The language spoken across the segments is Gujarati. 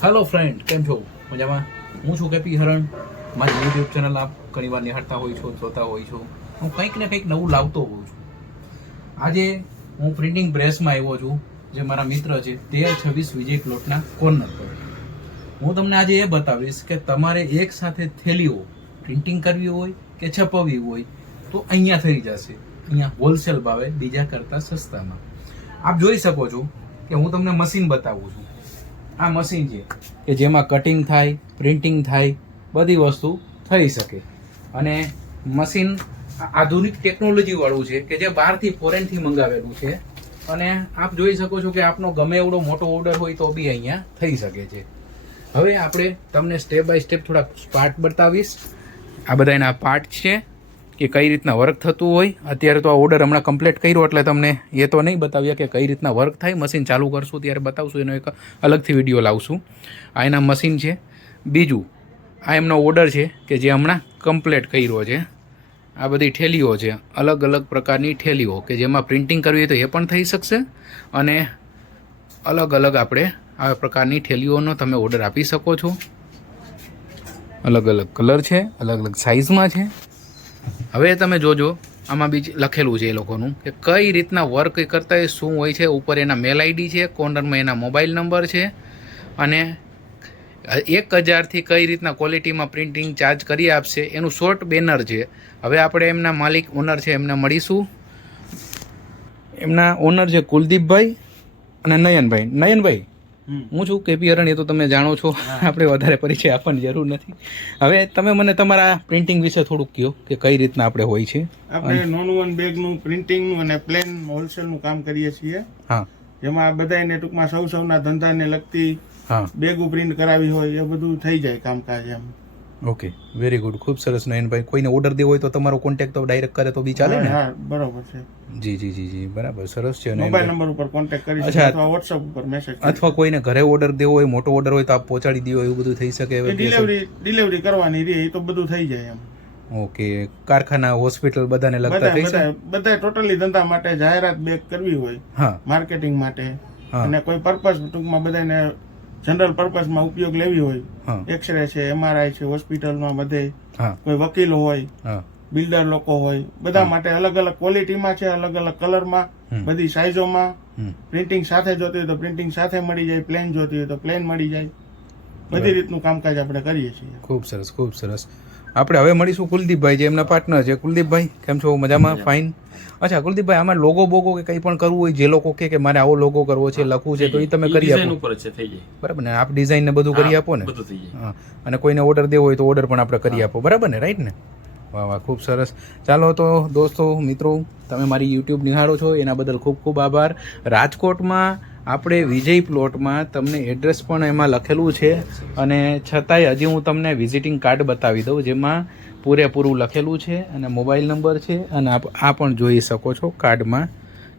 હેલો ફ્રેન્ડ, કેમ છો? મજામાં? હું છું કેપી હરણ. મારી યુટ્યુબ ચેનલ આપ ઘણીવાર નિહાળતા હોય છો, જોતા હોય છો. હું કંઈક ને કંઈક નવું લાવતો હોઉં છું. આજે હું પ્રિન્ટિંગ પ્રેસમાં આવ્યો છું, જે મારા મિત્ર છે 1326 વિજય પ્લોટના કોર્નર પર. હું તમને આજે એ બતાવીશ કે તમારે એક સાથે થેલીઓ પ્રિન્ટિંગ કરવી હોય કે છપાવવી હોય તો અહીંયા થઈ જશે. અહીંયા હોલસેલ ભાવે બીજા કરતાં સસ્તામાં. આપ જોઈ શકો છો કે હું તમને મશીન બતાવું છું. આ મશીન છે કે જેમાં કટિંગ થાય, પ્રિન્ટિંગ થાય, બધી વસ્તુ થઈ શકે. અને મશીન આધુનિક ટેકનોલોજી વાળું છે કે જે બહારથી ફોરેનથી મંગાવેલું છે. અને આપ જોઈ શકો છો કે આપનો ગમે એવડો મોટો ઓર્ડર હોય તો બી અહીંયા થઈ શકે છે. હવે આપણે તમને સ્ટેપ બાય સ્ટેપ થોડા પાર્ટ બતાવીશ. આ બધા એના પાર્ટ છે કે કઈ રીતના વર્ક થતું હોય. અત્યારે તો આ ઓર્ડર હમણાં કમ્પ્લીટ કર્યો એટલે તમને એ તો નહીં બતાવ્યા કે કઈ રીતના વર્ક થાય. મશીન ચાલુ કરશું ત્યારે બતાવશું, એનો એક અલગથી વિડીયો લાવશું. આ એના મશીન છે. બીજું આ એમનો ઓર્ડર છે કે જે હમણાં કમ્પ્લીટ કર્યો છે. આ બધી ઠેલીઓ છે, અલગ અલગ પ્રકારની ઠેલીઓ કે જેમાં પ્રિન્ટિંગ કરવી હોય તો એ પણ થઈ શકશે. અને અલગ અલગ આપણે આ પ્રકારની ઠેલીઓનો તમે ઓર્ડર આપી શકો છો. અલગ અલગ કલર છે, અલગ અલગ સાઇઝમાં છે. હવે તમે જોજો, આમાં બી લખેલું છે એ લોકોનું કે કઈ રીતના વર્ક કરતા હોય, શું હોય છે. ઉપર એના મેલ આઈડી છે, કોર્નરમાં એના મોબાઈલ નંબર છે. અને 1000થી કઈ રીતના ક્વોલિટીમાં પ્રિન્ટિંગ ચાર્જ કરી આપશે એનું શોર્ટ બેનર છે. હવે આપણે એમના માલિક ઓનર છે એમને મળીશું. એમના ઓનર છે કુલદીપભાઈ અને નયનભાઈ. હું છું કેપી હરણ, એ તો તમે જાણો છો. આપણે વધારે પરિચય આપવાની જરૂર નથી. હવે તમે મને તમારા પ્રિન્ટિંગ વિશે થોડુંક કહો કે કઈ રીતના આપણે હોય છે. આપણે નોન વન બેગનું પ્રિન્ટિંગનું અને પ્લેન હોલસેલનું કામ કરીએ છીએ. હા, જેમાં બધાને ટૂંકમાં સૌના ધંધાને લગતી બેગો પ્રિન્ટ કરાવી હોય એ બધું થઈ જાય કામકાજ એમ. ઓકે, વેરી ગુડ, ખૂબ સરસ નયનભાઈ. કોઈને ઓર્ડર દેવો હોય તો તમારો કોન્ટેક્ટ તો ડાયરેક્ટ કરે તો બી ચાલે ને? હા, બરોબર છે. જી, બરાબર, સરસ છે. મોબાઈલ નંબર ઉપર કોન્ટેક્ટ કરી શકો અથવા WhatsApp ઉપર મેસેજ અથવા કોઈને ઘરે ઓર્ડર દેવો હોય, મોટો ઓર્ડર હોય તો આપ પહોંચાડી દો, એવું બધું થઈ શકે? ડિલિવરી કરવાની રહે એ તો બધું થઈ જાય એમ. ઓકે, કારખાના, હોસ્પિટલ બધાને લગતા થઈ શકે? બધા ટોટલી ધંધા માટે જાહેરાત બેગ કરવી હોય, માર્કેટિંગ માટે અને કોઈ પર્પઝ ટૂંકમાં બધાને જનરલ પર્પઝમાં ઉપયોગ લેવી હોય, એક્સરે છે, MRI છે, હોસ્પિટલમાં બધે કોઈ વકીલો હોય, બિલ્ડર લોકો હોય, બધા માટે અલગ અલગ ક્વોલિટીમાં છે, અલગ અલગ કલરમાં, બધી સાઇઝોમાં. પ્રિન્ટિંગ સાથે જોતી હોય તો પ્રિન્ટિંગ સાથે મળી જાય, પ્લેન જોતી હોય તો પ્લેન મળી જાય. બધી રીતનું કામકાજ આપણે કરીએ છીએ. ખૂબ સરસ, ખૂબ સરસ. આપણે હવે મળીશું કુલદીપભાઈ, જે એમના પાર્ટનર છે. કુલદીપભાઈ, કેમ છો? મજામાં? ફાઇન. અચ્છા કુલદીપભાઈ, આમાં લોગો બોગો કે કંઈ પણ કરવું હોય, જે લોકો કે મારે આવો લોગો કરવો છે, લખવું છે, તો એ તમે કરી આપો? બરાબર ને? આપ ડિઝાઇન ને બધું કરી આપો ને? હા. અને કોઈને ઓર્ડર દેવો હોય તો ઓર્ડર પણ આપણે કરી આપો, બરાબર ને? રાઈટ ને? વાહ, ખૂબ સરસ. ચાલો તો દોસ્તો, મિત્રો, તમે મારી યુટ્યુબ નિહાળો છો એના બદલ ખૂબ ખૂબ આભાર. રાજકોટમાં આપણે વિજય પ્લોટમાં તમને એડ્રેસ પણ એમાં લખેલું છે. અને છતાંય હજી હું તમને વિઝિટિંગ કાર્ડ બતાવી દઉં, જેમાં પૂરેપૂરું લખેલું છે અને મોબાઈલ નંબર છે. અને આ પણ જોઈ શકો છો કાર્ડમાં,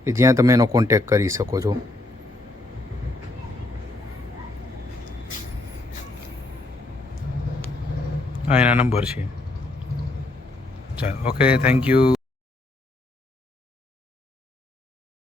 કે જ્યાં તમે એનો કોન્ટેક કરી શકો છો. આ એના નંબર છે. ચાલો, ઓકે, થેન્ક યુ.